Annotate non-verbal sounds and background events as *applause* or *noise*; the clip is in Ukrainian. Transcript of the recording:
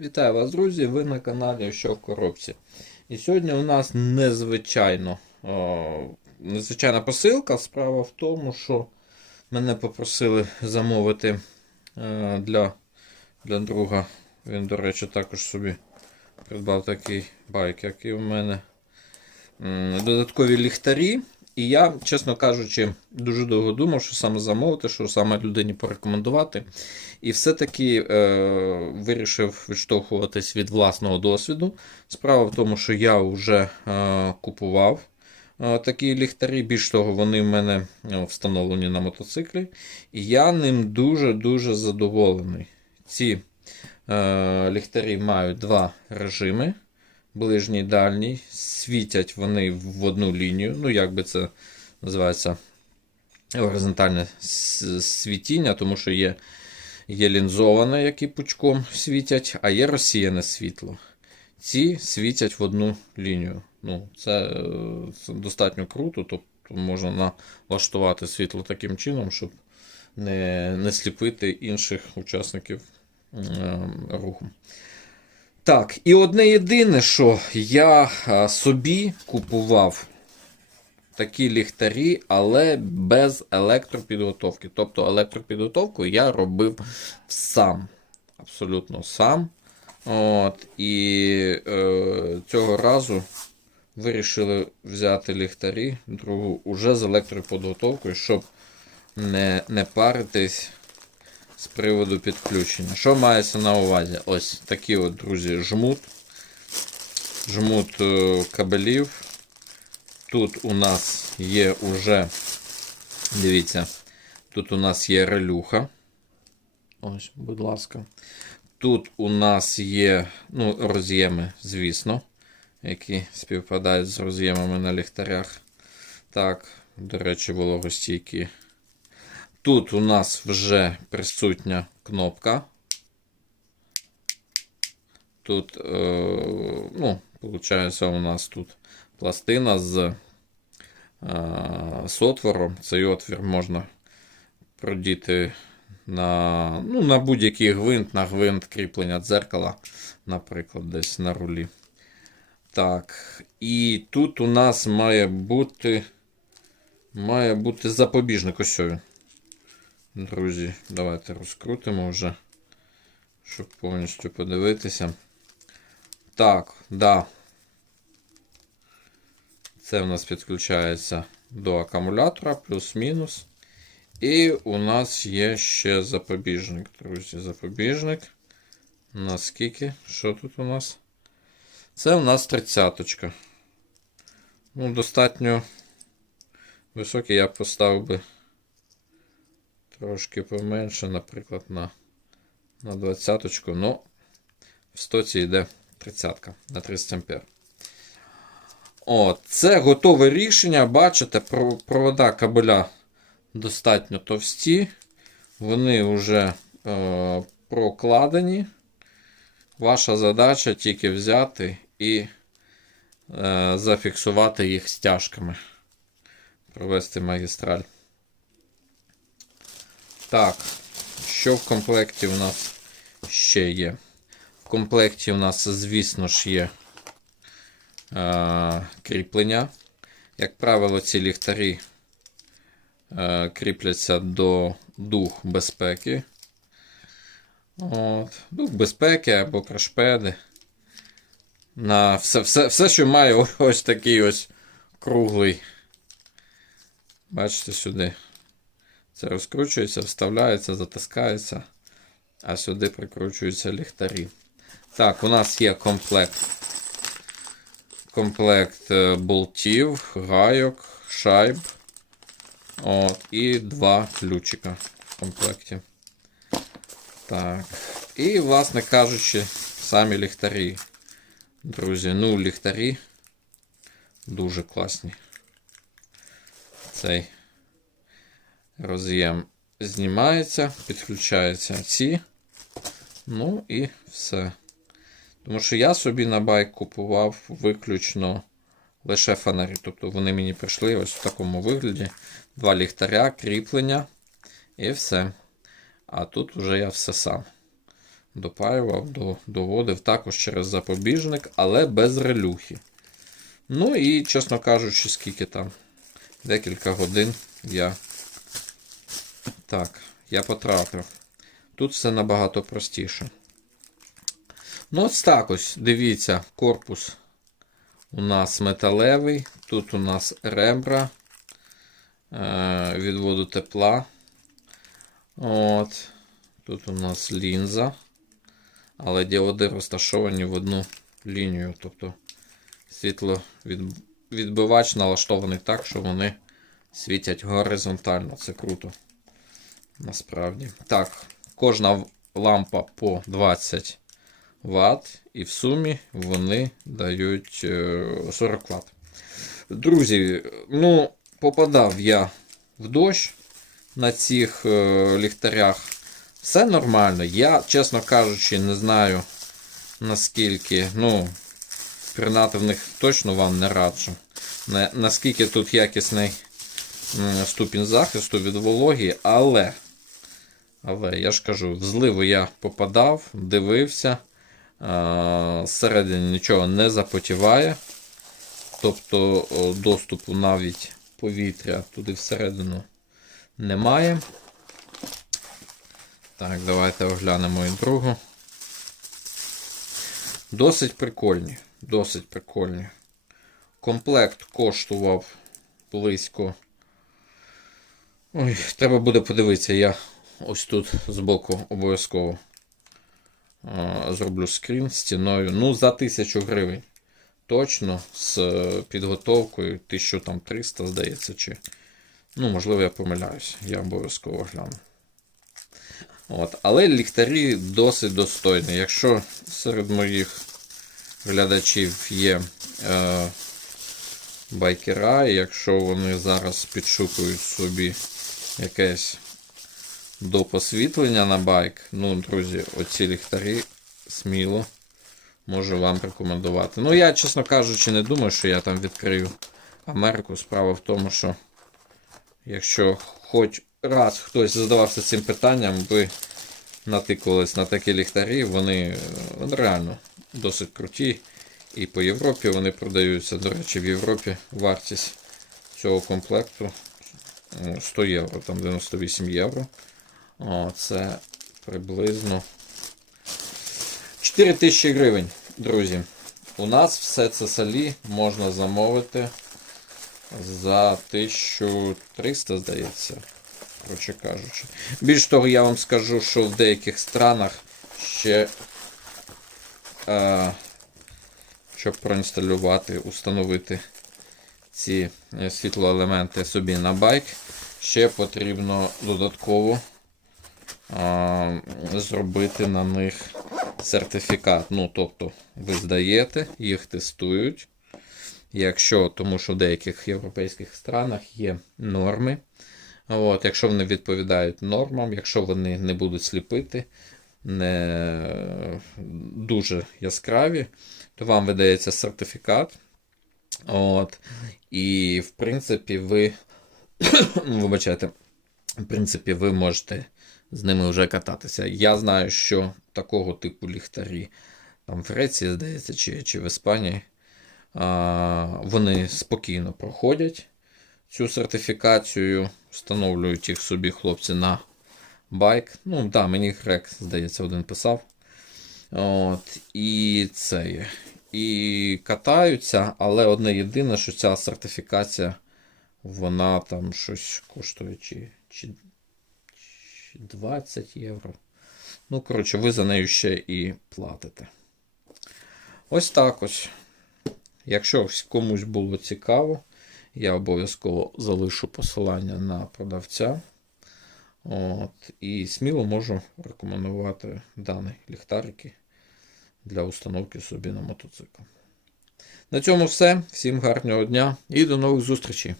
Вітаю вас, друзі! Ви на каналі Що в коробці. І сьогодні у нас незвичайно, о, незвичайна посилка. Справа в тому, що мене попросили замовити е, для, для друга. Він, до речі, також собі придбав такий байк, як і у мене. Додаткові ліхтарі. І я, чесно кажучи, дуже довго думав, що саме замовити, що саме людині порекомендувати. І все-таки е, вирішив відштовхуватись від власного досвіду. Справа в тому, що я вже е, купував е, такі ліхтарі. Більш того, вони в мене е, встановлені на мотоциклі. І я ним дуже-дуже задоволений. Ці е, ліхтарі мають два режими. Ближній дальній. Світять вони в одну лінію. Ну, як би це називається горизонтальне світіння, тому що є Є лінзоване, які пучком світять, а є розсіяне світло. Ці світять в одну лінію. Ну, Це, достатньо круто, тобто можна налаштувати світло таким чином, щоб не, не сліпити інших учасників е, руху. Так, і одне єдине, що я е, собі купував такі ліхтарі, але без електропідготовки. Тобто електропідготовку я робив сам. Абсолютно сам. От, І е, цього разу вирішили взяти ліхтарі другу уже з електропідготовкою, щоб не, не паритись з приводу підключення. Що мається на увазі? Ось такі от, друзі, жмут. Жмут е, кабелів. Тут у нас є уже, дивіться, тут у нас є релюха. Ось, будь ласка. Тут у нас є ну, роз'єми, звісно, які співпадають з роз'ємами на ліхтарях. Так, до речі, вологостійкі. Тут у нас вже присутня кнопка. Тут, е, ну, виходить, у нас тут пластина з е, з отвором. Цей отвір можна продіти на ну, на будь-який гвинт, на гвинт кріплення дзеркала, наприклад, десь на рулі. Так, і тут у нас має бути має бути запобіжник. Ось він. Друзі, давайте розкрутимо вже, щоб повністю подивитися. Так, да. Це в нас підключається до акумулятора, плюс-мінус. І у нас є ще запобіжник, друзі. Запобіжник. Наскільки? Що тут у нас? Це у нас 30 Ну, достатньо високий. Я поставив би трошки поменше, наприклад, на на 20 Ну, в стоці йде 30 на 30 ампер. О, це готове рішення. Бачите, провода кабеля достатньо товсті. Вони вже е, прокладені. Ваша задача тільки взяти і е, зафіксувати їх стяжками. Провести магістраль. Так, що в комплекті у нас ще є? В комплекті у нас, звісно ж, є е, кріплення. Як правило, ці ліхтарі е, кріпляться до дух безпеки. От. Дух безпеки або крашпеди. На все, все, все, що має *laughs* ось, такий ось круглий. Бачите сюди. Це розкручується, вставляється, затискається, а сюди прикручуються ліхтарі. Так, у нас є комплект комплект е, болтів, гайок, шайб. От, І два ключика в комплекті. Так. І, власне кажучи, самі ліхтарі. Друзі, ну, ліхтарі дуже класні. Цей роз'єм знімається, підключаються ці. Ну і все. Тому що я собі на байк купував виключно лише фонарі. Тобто вони мені прийшли ось в такому вигляді. Два ліхтаря, кріплення і все. А тут вже я все сам. допаював, до, доводив також через запобіжник, але без релюхи. Ну і, чесно кажучи, скільки там, декілька годин я так, я потратив. Тут все набагато простіше. Ну, ось так ось, дивіться, корпус у нас металевий, тут у нас ребра е, відводу тепла. От. Тут у нас лінза. Але діоди розташовані в одну лінію. Тобто світло відбивач налаштований так, що вони світять горизонтально. Це круто. Насправді. Так, кожна лампа по 20 Вт, і в сумі вони дають е, 40 Вт. Друзі, ну, попадав я в дощ на цих е, ліхтарях. Все нормально. Я, чесно кажучи, не знаю наскільки. Ну, пірнати в них точно вам не раджу. На, наскільки тут якісний ступінь захисту від вологі, але, але я ж кажу, в зливу я попадав, дивився. А, Зсередини нічого не запотіває. Тобто доступу навіть повітря туди всередину немає. Так, давайте оглянемо і другу. Досить прикольні. Досить прикольні. Комплект коштував близько. Ой, треба буде подивитися, я ось тут збоку обов'язково зроблю скрін стіною. Ну, за 1000 гривень. Точно з е, підготовкою 1300, здається, чи. Ну, можливо, я помиляюсь. Я обов'язково гляну. От. Але ліхтарі досить достойні. Якщо серед моїх глядачів є е, байкера, і якщо вони зараз підшукують собі якесь допосвітлення на байк, ну, друзі, оці ліхтарі сміло можу вам рекомендувати. Ну, я, чесно кажучи, не думаю, що я там відкрию Америку. Справа в тому, що якщо хоч раз хтось задавався цим питанням, ви натикувались на такі ліхтарі, вони реально досить круті. І по Європі вони продаються. До речі, в Європі вартість цього комплекту ну, 100 євро, там 98 євро. О, це приблизно 4 тисячі гривень, друзі. У нас все це салі можна замовити за 1300, здається. Коротше кажучи. Більш того, я вам скажу, що в деяких странах ще, е, щоб проінсталювати, установити ці світлоелементи собі на байк, ще потрібно додатково зробити на них сертифікат. Ну, тобто, ви здаєте, їх тестують. Якщо, тому що в деяких європейських странах є норми. От, Якщо вони відповідають нормам, якщо вони не будуть сліпити, не дуже яскраві, то вам видається сертифікат. От, І, в принципі, ви *coughs* вибачайте, в принципі, ви можете з ними вже кататися. Я знаю, що такого типу ліхтарі там в Греції, здається, чи, чи в Іспанії, а, вони спокійно проходять цю сертифікацію, встановлюють їх собі хлопці на байк. Ну, так, да, мені грек, здається, один писав. От, І це є. І катаються, але одне єдине, що ця сертифікація, вона там щось коштує чи, чи, 20 євро. Ну, коротше, ви за нею ще і платите. Ось так ось. Якщо комусь було цікаво, я обов'язково залишу посилання на продавця. От, І сміло можу рекомендувати дані ліхтарики для установки собі на мотоцикл. На цьому все. Всім гарного дня і до нових зустрічей!